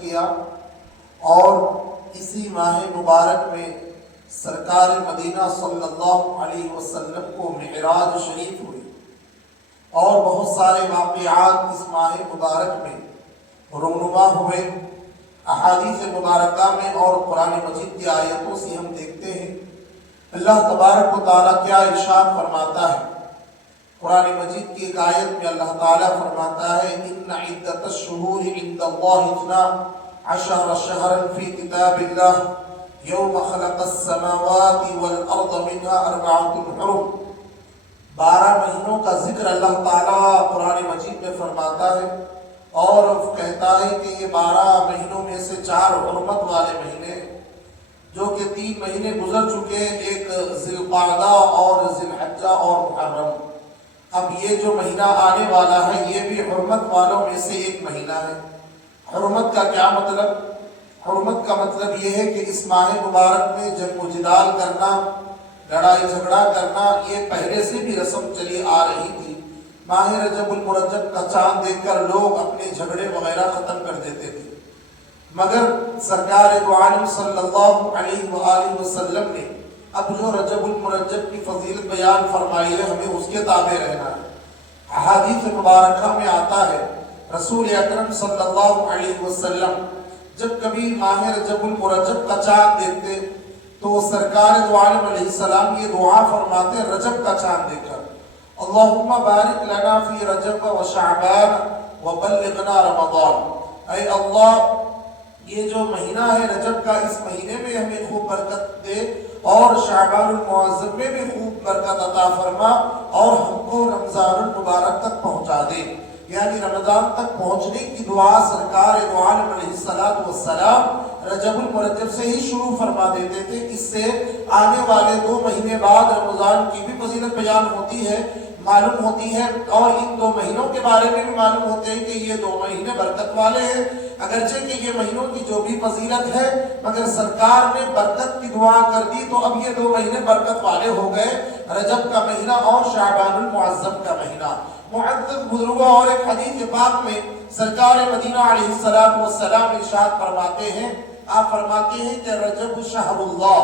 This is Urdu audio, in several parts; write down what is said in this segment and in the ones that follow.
کیا اور اسی ماہ مبارک میں سرکار مدینہ صلی اللہ علیہ وسلم کو معراج شریف ہوئی اور بہت سارے واقعات اس ماہ مبارک میں رونما ہوئے۔ احادیث مبارکہ میں اور قرآن مجید کی آیتوں سے ہم دیکھتے ہیں اللہ تبارک و تعالیٰ کیا ارشاد فرماتا ہے۔ قرآن مجید کی ایک آیت میں اللہ تعالیٰ فرماتا ہے ان عدت الشہور عند اللہ 12 شہرا فی کتاب اللہ یوم خلق السماوات والارض منها 4 حرم۔ 12 مہینوں کا ذکر اللہ تعالیٰ قرآن مجید میں فرماتا ہے اور کہتا ہے کہ یہ 12 مہینوں میں سے 4 حرمت والے مہینے جو کہ 3 مہینے گزر چکے، ایک ذی القعدہ اور ذی الحجہ اور محرم۔ اب یہ جو مہینہ آنے والا ہے یہ بھی حرمت والوں میں سے ایک مہینہ ہے۔ حرمت کا کیا مطلب؟ حرمت کا مطلب یہ ہے کہ اس ماہ مبارک میں جنگ و جدال کرنا، لڑائی جھگڑا کرنا یہ پہلے سے بھی رسم چلی آ رہی تھی۔ ماہ رجب المرجب کا چاند دیکھ کر لوگ اپنے جھگڑے وغیرہ ختم کر دیتے تھے، مگر سرکار دو عالم صلی اللہ علیہ وآلہ وسلم نے اب جو رجب المرجب کی فضیلت بیان فرمائی ہے ہمیں اس کے تابع رہنا ہے۔ احادیث مبارکہ میں آتا ہے رسول اکرم صلی اللہ علیہ وسلم جب کبھی ماہ رجب المرجب کا چاند دیکھتے تو سرکار دو عالم علیہ السلام یہ دعا فرماتے رجب کا چاند دیکھ کر اللہم بارک لنا فی رجب و شعبان وبلغنا رمضان۔ اے اللہ یہ جو مہینہ ہے رجب کا اس مہینے میں ہمیں خوب برکت دے اور شعبان المعظم میں بھی خوب برکت عطا فرما اور ہم کو رمضان المبارک تک پہنچا دے۔ یعنی رمضان تک پہنچنے کی دعا سرکار دو عالم علیہ السلام رجب المرجب سے ہی شروع فرما دیتے تھے۔ اس سے آنے والے 2 مہینے بعد رمضان کی بھی فضیلت بیان ہوتی ہے، معلوم ہوتی ہے، اور ان 2 مہینوں کے بارے میں بھی معلوم ہوتے ہیں کہ یہ 2 مہینے برکت والے ہیں۔ اگرچہ کہ یہ مہینوں کی جو بھی فضیلت ہے مگر سرکار نے برکت کی دعا کر دی تو اب یہ 2 مہینے برکت والے ہو گئے، رجب کا مہینہ اور شعبان المعظم کا مہینہ۔ معزز بزرگوں اور ایک حدیث پاک میں سرکار مدینہ علیہ السلام ارشاد فرماتے ہیں، آپ فرماتے ہیں کہ رجب شہر اللہ،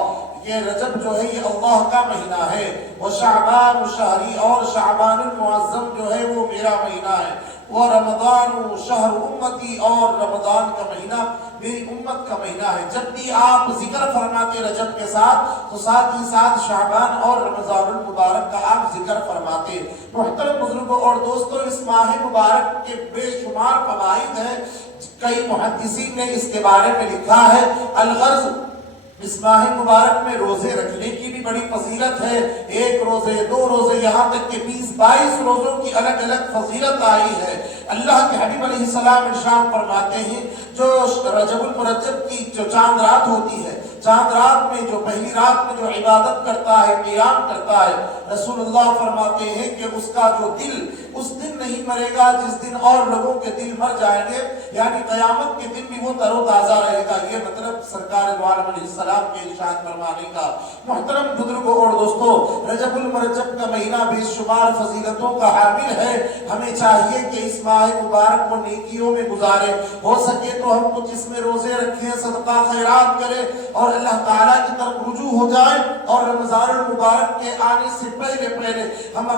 یہ رجب جو ہے یہ اللہ کا مہینہ ہے، وہ شعبان شہری اور شعبان المعظم جو ہے وہ میرا مہینہ ہے، وہ رمضان شہر امتی اور رمضان کا مہینہ میری امت کا مہینہ ہے۔ جب بھی آپ ذکر فرماتے رجب کے ساتھ تو ساتھ ہی ساتھ شعبان اور رمضان المبارک کا آپ ذکر فرماتے۔ محترم بزرگوں اور دوستوں اس ماہ مبارک کے بے شمار فوائد ہیں، کئی محدثین نے اس کے بارے میں لکھا ہے۔ الغرض اس ماہ مبارک میں روزے رکھنے کی بھی بڑی فضیلت ہے، 1 روزے 2 روزے یہاں تک کہ 20-22 روزوں کی الگ الگ فضیلت آئی ہے۔ اللہ کے حبیب علیہ السلام ارشاد فرماتے ہیں جو رجب المرجب کی جو چاند رات ہوتی ہے، چاند رات میں جو پہلی رات میں جو عبادت کرتا ہے، قیام کرتا ہے، رسول اللہ فرماتے ہیں کہ اس کا جو دل اس دن نہیں مرے گا جس دن اور لوگوں کے دل مر جائیں گے، یعنی قیامت کے دن بھی وہ تر و تازہ رہے گا۔ یہ مطلب سرکار دو عالم علیہ السلام کے ارشاد فرمانے کا۔ محترم بزرگوں اور دوستوں رجب المرجب کا مہینہ بے شمار فضیلتوں کا حامل ہے، ہمیں چاہیے کہ اس ماہ مبارک کو نیکیوں میں گزارے، ہو سکے تو ہم کچھ اس میں روزے رکھیں، صدقہ خیرات کریں اور اللہ تعالیٰ کی طرف رجوع ہو جائیں اور رمضان المبارک کے آنے سے پہلے ہم